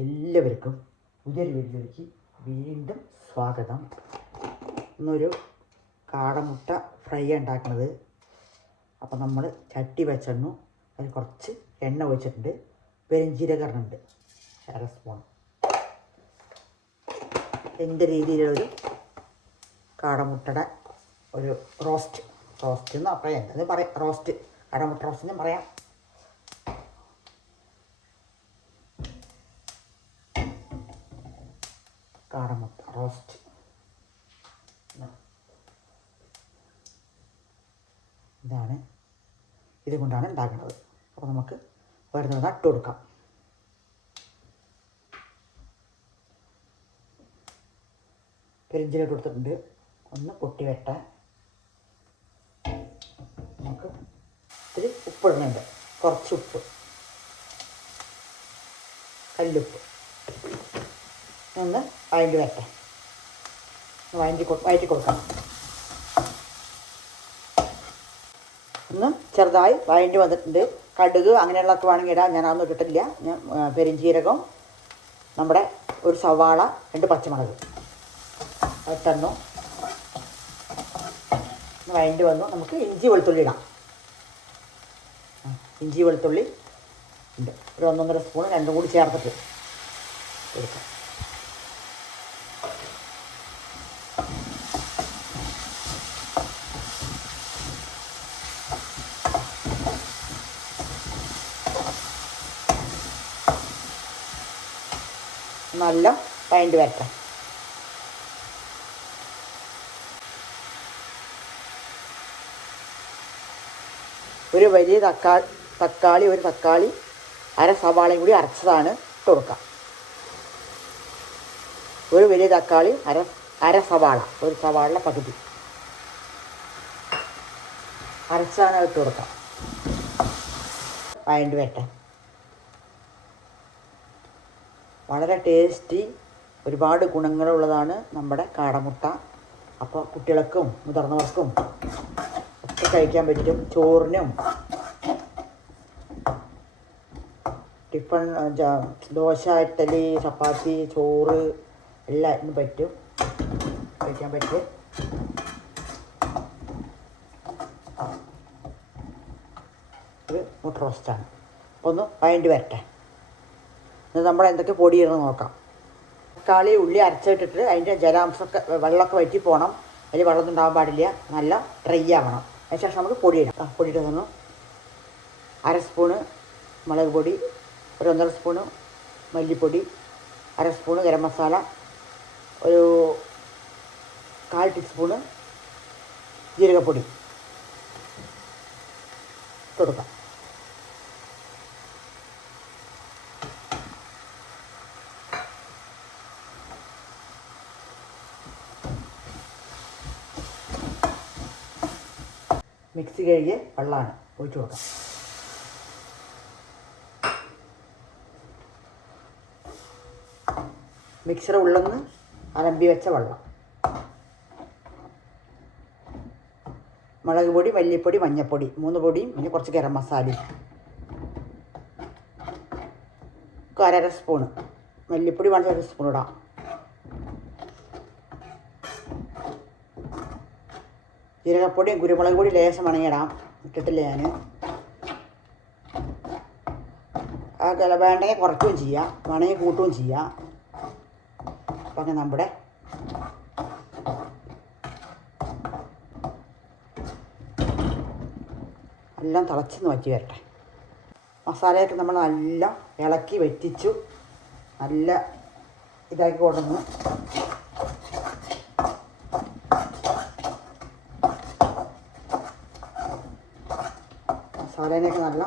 എല്ലാവർക്കും പുതിയൊരു വീഡിയോയിലേക്ക് വീണ്ടും സ്വാഗതം. ഇന്നൊരു കാടമുട്ട ഫ്രൈ ഉണ്ടാക്കുന്നത് അപ്പോൾ നമ്മൾ ചട്ടി വെച്ചെണ്ണു. അതിൽ കുറച്ച് എണ്ണ ഒഴിച്ചിട്ടുണ്ട്. പെരിഞ്ചീരകരണുണ്ട് അര സ്പൂൺ. എന്റെ രീതിയിലൊരു കാടമുട്ടയുടെ ഒരു റോസ്റ്റ് റോസ്റ്റ് എന്ന് പറയാം. അത് പറയാം. റോസ്റ്റ് കാടമുട്ട റോസ്റ്റ് എന്ന് പറയാം കാടമുട്ട റോസ്റ്റ് ഇതാണ്. ഇതുകൊണ്ടാണ് ഉണ്ടാകുന്നത് അപ്പോൾ നമുക്ക് വരുന്നത് നട്ട് കൊടുക്കാം. പെരിഞ്ചിലോട്ട് കൊടുത്തിട്ടുണ്ട്. ഒന്ന് പൊട്ടി വെട്ടാൻ നമുക്ക് ഇത്തിരി ഉപ്പ് ഇടുന്നുണ്ട് കുറച്ച് ഉപ്പ്. കല്ലുപ്പ്. ഒന്ന് വഴണ്ടി വെട്ടാം വഴണ്ടി വഴറ്റി കൊടുക്കാം. ഒന്ന് ചെറുതായി വഴണ്ടി വന്നിട്ടുണ്ട്. കടുക് അങ്ങനെയുള്ളതൊക്കെ വേണമെങ്കിൽ ഇടാം. ഞാൻ അതൊന്നും ഇട്ടിട്ടില്ല. ഞാൻ പെരിഞ്ചീരകം നമ്മുടെ ഒരു സവാള രണ്ട് പച്ചമുളക്. ഇട്ടെണ്ണു വഴണ്ടി വന്നു. നമുക്ക് ഇഞ്ചി വെളുത്തുള്ളി ഇടാം. ഇഞ്ചി വെളുത്തുള്ളി ഉണ്ട്. ഒരു ഒന്നൊന്നര സ്പൂൺ രണ്ടും കൂടി ചേർത്തിട്ട് കൊടുക്കാം നല്ല വഴണ്ടി വരട്ടെ. ഒരു വലിയ തക്കാളി തക്കാളി ഒരു തക്കാളി അര സവാളയും കൂടി അരച്ചതാണ് ഇട്ട് കൊടുക്കാം ഒരു വലിയ തക്കാളി അര അര സവാള ഒരു സവാളയുടെ പകുതി. അരച്ചതാണ് ഇട്ട് കൊടുക്കുക. അതിന്റെ വരട്ടെ. വളരെ ടേസ്റ്റി ഒരുപാട് ഗുണങ്ങളുള്ളതാണ് നമ്മുടെ കാടമുട്ട. അപ്പോൾ കുട്ടികൾക്കും മുതിർന്നവർക്കും ഒക്കെ കഴിക്കാൻ പറ്റും ചോറിനും ടിഫൺ ദോശ ഇഡ്ഡലി ചപ്പാത്തി ചോറ് എല്ലാം പറ്റും. കഴിക്കാൻ പറ്റും ഒരു മുട്ട റോസ്റ്റാണ് ഒന്ന് വഴണ്ടി വരട്ടെ. ഇത് നമ്മൾ എന്തൊക്കെ പൊടിയിടണം നോക്കാം. തക്കാളി ഉള്ളി അരച്ചിട്ടിട്ട് അതിന്റെ ജലാംശമൊക്കെ വെള്ളമൊക്കെ വറ്റി പോകണം അതിൽ വെള്ളമൊന്നും ഉണ്ടാകാൻ പാടില്ല. നല്ല ഡ്രൈ ആവണം. അതിനുശേഷം നമുക്ക് പൊടിയിടാം. പൊടിയിട്ട് തന്നു. അര സ്പൂണ് മുളക് പൊടി ഒരു ഒന്നര സ്പൂണ് മല്ലിപ്പൊടി അര സ്പൂണ് ഗരം മസാല ഒരു കാൽ ടീസ്പൂണ് ജീരകപ്പൊടി. കൊടുക്കാം. മിക്സി കഴുകിയ വെള്ളമാണ്. ഒഴിച്ചു കൊടുക്കാം. മിക്സർ ഉള്ളെന്ന് അലമ്പി വെച്ച വെള്ളം. മുളക് പൊടി മല്ലിപ്പൊടി മഞ്ഞപ്പൊടി. മൂന്ന് പൊടിയും പിന്നെ കുറച്ച് ഗരം മസാലയും. അരര സ്പൂണ്. മല്ലിപ്പൊടി വേണമെങ്കിൽ ഒരു സ്പൂൺ ഇടാം. ജീരകപ്പൊടിയും കുരുമുളക് പൊടി ലേശം ഇടാം ഇട്ടിട്ടില്ല ഞാൻ ആ ഗല വേണ്ടെങ്കിൽ കുറയ്ക്കുകയും ചെയ്യാം. വേണമെങ്കിൽ കൂട്ടുകയും ചെയ്യാം. അപ്പം നമ്മുടെ എല്ലാം തിളച്ചെന്ന് വറ്റി വരട്ടെ. മസാലയൊക്കെ നമ്മൾ നല്ല ഇളക്കി വെറ്റിച്ചു. നല്ല ഇതാക്കി കൊണ്ടുവന്ന്. മസാലേനെയൊക്കെ നല്ല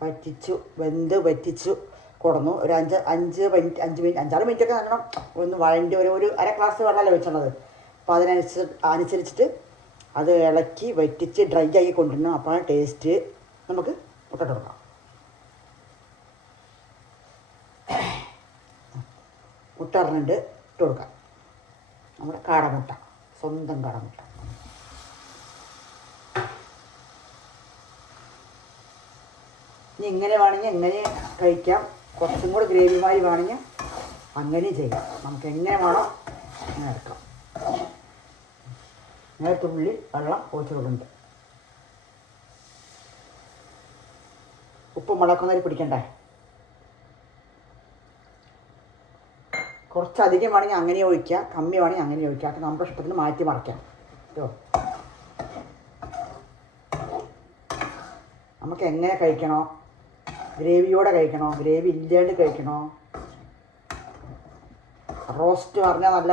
വറ്റിച്ചു വെന്ത് വറ്റിച്ചു കൊടുന്നു. ഒരു അഞ്ച് അഞ്ച് മിനിറ്റ് അഞ്ച് മിനിറ്റ് അഞ്ചാറ് മിനിറ്റ് ഒക്കെ നല്ലോണം ഒന്ന് വഴണ്ടി ഒരു ഒരു അര ഗ്ലാസ് വെള്ളമല്ലേ വെച്ചുള്ളത് അപ്പോൾ അതിനനുസരിച്ച് അനുസരിച്ചിട്ട് അത് ഇളക്കി വറ്റിച്ച് ഡ്രൈ ആക്കി കൊണ്ടുവരണം. അപ്പോഴാണ് ടേസ്റ്റ് നമുക്ക് മുട്ട കൊടുക്കാം. മുട്ട ഇറങ്ങിട്ട് ഇട്ട് കൊടുക്കാം. നമ്മുടെ കാടമുട്ട സ്വന്തം കാടമുട്ട. ഇനി ഇങ്ങനെ വേണമെങ്കിൽ എങ്ങനെ കഴിക്കാം. കുറച്ചും കൂടി ഗ്രേവി ഗ്രേവിമായി വേണമെങ്കിൽ അങ്ങനെ ചെയ്യാം. നമുക്ക് എങ്ങനെ വേണം അങ്ങനെ എടുക്കാം നേരത്തെ ഉള്ളി വെള്ളം ഒഴിച്ചുകൊണ്ടുണ്ട് ഉപ്പ് മുളക്കുന്നതിൽ പിടിക്കണ്ടേ? കുറച്ചധികം വേണമെങ്കിൽ അങ്ങനെ ഒഴിക്കുക കമ്മി വേണമെങ്കിൽ അങ്ങനെ ഒഴിക്കുക അപ്പം നമ്മുടെ ഇഷ്ടത്തിന് മാറ്റി മറിക്കാം. കേട്ടോ? നമുക്ക് എങ്ങനെ കഴിക്കണോ? ഗ്രേവിയോടെ കഴിക്കണോ? ഗ്രേവി ഇല്ലാണ്ട് കഴിക്കണോ? റോസ്റ്റ് പറഞ്ഞാൽ നല്ല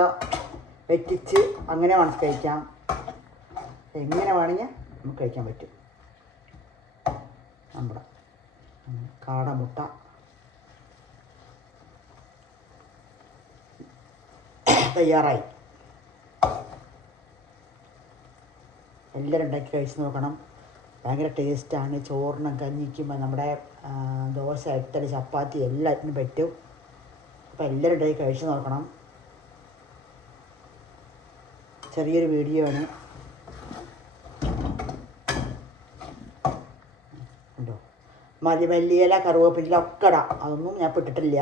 വെറ്റിച്ച് അങ്ങനെ വേണം കഴിക്കാം എങ്ങനെ വേണമെങ്കിൽ നമുക്ക് കഴിക്കാൻ പറ്റും. നമ്മുടെ കാട കാടമുട്ട തയ്യാറായി. എല്ലാവരും ഉണ്ടാക്കി കഴിച്ച് നോക്കണം. ഭയങ്കര ടേസ്റ്റാണ് ചോറിനും കഞ്ഞിക്കും നമ്മുടെ ദോശ ഇട്ടൽ ചപ്പാത്തി എല്ലാത്തിനും പറ്റും. അപ്പോൾ എല്ലാവരും ഇടയിൽ കഴിച്ചു നോക്കണം. ചെറിയൊരു വീഡിയോ ആണ്. ഉണ്ടോ മതി മല്ലിയില കറുവപ്പില ഒക്കെ ഇടാം. അതൊന്നും ഞാൻ പെട്ടിട്ടില്ല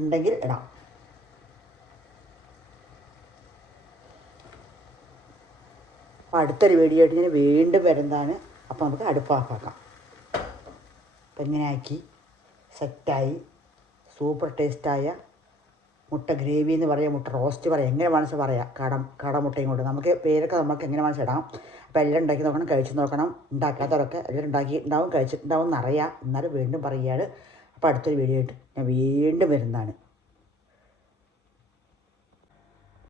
ഉണ്ടെങ്കിൽ ഇടാം. അപ്പോൾ അടുത്തൊരു വീഡിയോ ഞാൻ വീണ്ടും വരുന്നതാണ്. അപ്പോൾ നമുക്ക് അടുപ്പ് ഓഫാക്കാം അപ്പം ഇങ്ങനെ ആക്കി. സെറ്റായി സൂപ്പർ ടേസ്റ്റായ മുട്ട ഗ്രേവി എന്ന് പറയാം മുട്ട റോസ്റ്റ് പറയാം. എങ്ങനെ വേണമെന്ന് പറയാം. കട കടമുട്ടയും കൊണ്ട്. നമുക്ക് പേരൊക്കെ നമുക്ക് എങ്ങനെ വേണമെന്ന് ഇടാം. അപ്പോൾ എല്ലാം ഉണ്ടാക്കി നോക്കണം കഴിച്ച് നോക്കണം. ഉണ്ടാക്കാത്തവരൊക്കെ എല്ലാം ഉണ്ടാക്കി ഉണ്ടാവും കഴിച്ചിട്ടുണ്ടാവും എന്നറിയാം. എന്നാലും വീണ്ടും പറയുകയാണ്. അപ്പോൾ അടുത്തൊരു വീഡിയോ ആയിട്ട് ഞാൻ വീണ്ടും വരുന്നതാണ്.